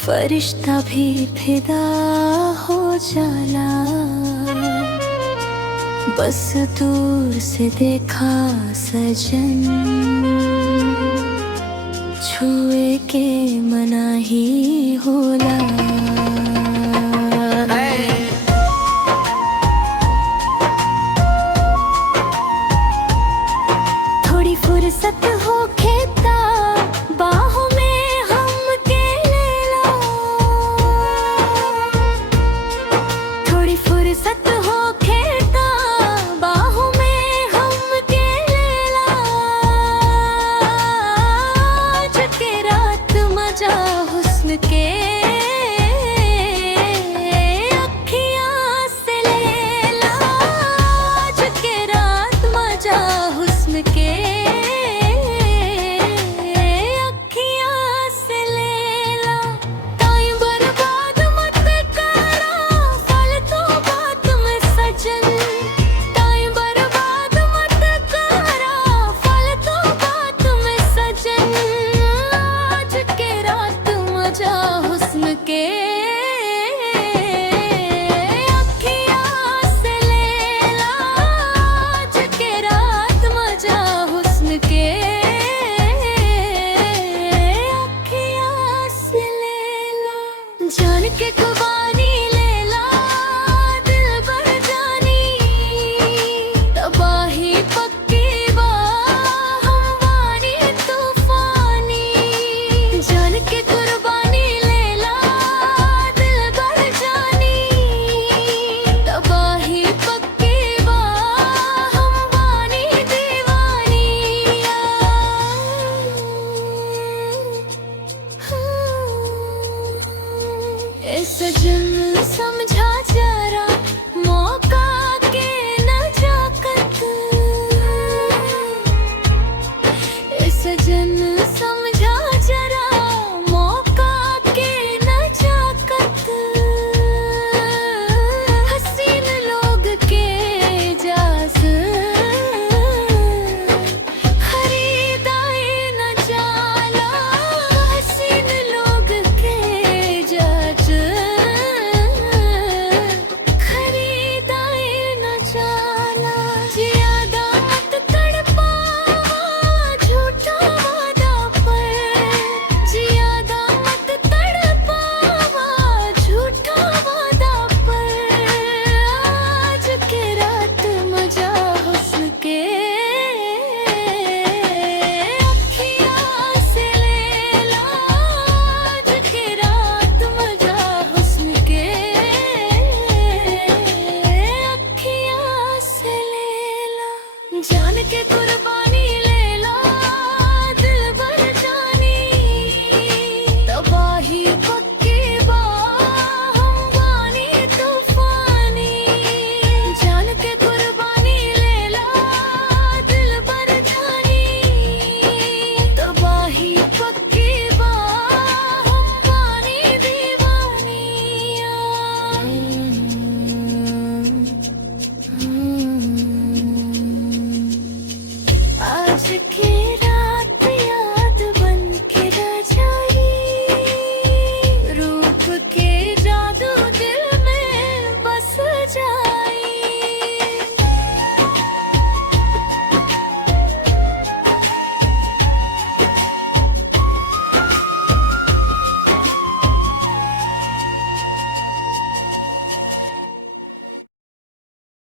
फरिश्ता भी फिदा हो जाला। बस दूर से देखा सजन, छुए के मना ही होला। थोड़ी फुर्सत हो खेता बाहों में हमके ले लो। थोड़ी फुर्सत हो खेता बाहों में हमके ले लो। झुके रात मजा हुस्न के अखियाँ से ले लो। झुके रात मजा हुस्न के जान के कुर्बानी ले ला दिल भर जानी। तबाही पक्की हम वानी तूफानी। जान के कुर्बानी ले ला दिल भर जानी। तबाही पक्की हम वानी दीवानी। सजन समझा जरा मौका के नजाकत। सजन समझा जरा मौका के नजाकत। हसीन लोग के जास खरीदाए न जाला। हसीन लोग के जास जान के कुर्बानी ले लो दिल भर जानी। तबाही पक्की हम वानी तूफानी। जान के कुर्बानी ले लो दिल भर जानी। तबाही पक्की हम वानी दीवानी। आज के